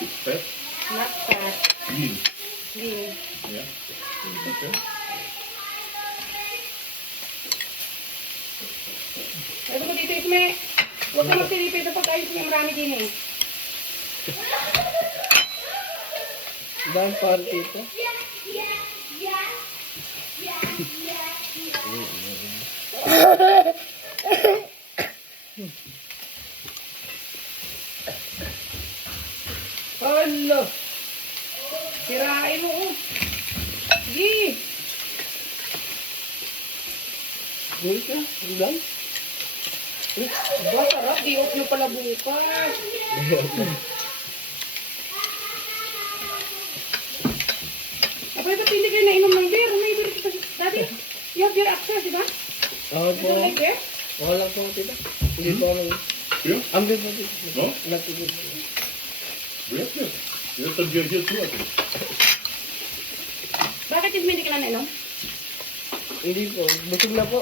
It's fat. Not fat. Lean. Lean. Yeah. Okay. Sabi ko dito, Isme, huwag ka magpilipid na pag-ayos mo marami din eh. Dahil party ito. Hala! Sirain mo oh. Sige! Dito ka, ulan. Ba, sarap. Di-off nyo pala bukas. Abay, ba't hindi kayo nainom ng beer? May beer kita. Daddy, you have beer access, di ba? Oo You po. don't like beer? Wala po tita. Hindi po ako. Yeah. Ambil po tita. No? Natigil. Yes, yes. Yes, some beer here too, I think. Bakit Isme hindi ka na nainom? Hindi po. Busog na po.